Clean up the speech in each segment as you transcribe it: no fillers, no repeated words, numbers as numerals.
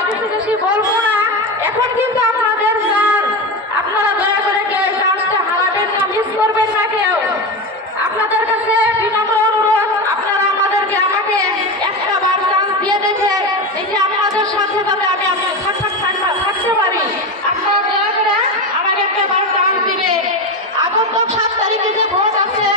আমি কিছু বেশি বলবো না। এখন কিন্তু আপনাদের চান, আপনারা দয়া করে কেউ এই চান্সটা হারাবেন না, মিস করবেন না কেউ। আপনাদের কাছে বিনম্র অনুরোধ, আপনারা আমাকে একটা বার চান্স দিয়ে দেখে এই যে আপনাদের সাথে যাতে আমি থাকতে পারি। আপনারা দয়া করে আমাকে একটা বার চান্স দিবে। আগন্তুক 7 তারিখে যে ভোট আছে,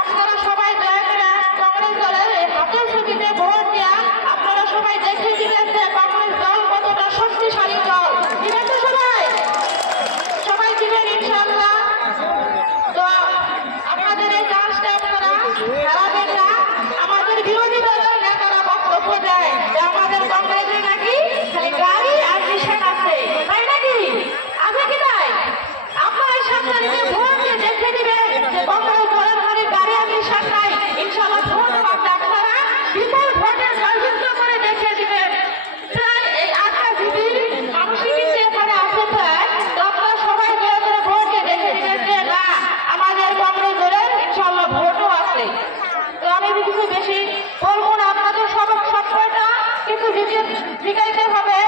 আপনারা সবাই দয়া করে কংগ্রেস দলের হাতের ছবিতে ভোট দেওয়া আপনারা সবাই দেখে দিবেন যে কংগ্রেস দল কতটা শক্তিশালী দল। দিবেন তো সবাই? সবাই দিবেন ইনশাআল্লাহ। তো আপনাদের এই চান্সটা আপনারা হারাবেন না। আমাদের বিরোধী দলের নেতারা বক্তব্য দেয় যে আমাদের কংগ্রেসে নাকি খালি গাড়ি আর নিশান আছে, তাই নাকি? আছে কি নাই? আপনারা এই 7 তারিখে ভোট দিয়ে দেখে দিবেন যে কংগ্রেস দলের খালি গাড়ি আর নিশান নাই। ইনশাআল্লাহ ভোট পাবে আপনারা বিপুল ভোটের জয়যুক্ত করে দেখে দিবেন। প্রায় এই 8টা জিবির মানুষই কিন্তু এখানে আছে প্রায়। তো আপনারা সবাই দয়া করে ভোট দিয়ে দেখে দিবেন যে না, আমাদের কংগ্রেস দলের ইনশাআল্লাহ ভোটও আছে। তো আমি কিছু বেশি বলবো না, আপনাদের সবকটা কিছু জিজ্ঞাসা হবে।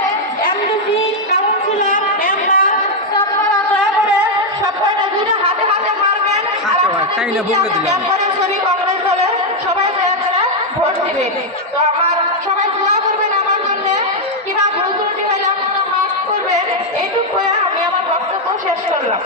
এমডিসি, কাউন্সিলর, মেম্বার, আপনারা দয়া করে সবকটা দুইটা হাতে হাতে মারবেন। আর মেম্বারের ছবি কংগ্রেস দলের সবাই দয়া করে ভোট দিবে। তো আমার সবাই দোয়া করবেন আমার জন্য, কিনা ভুল ত্রুটি হলে আপনারা মাফ করবেন। এইটুকু আমি আমার বক্তব্য শেষ করলাম।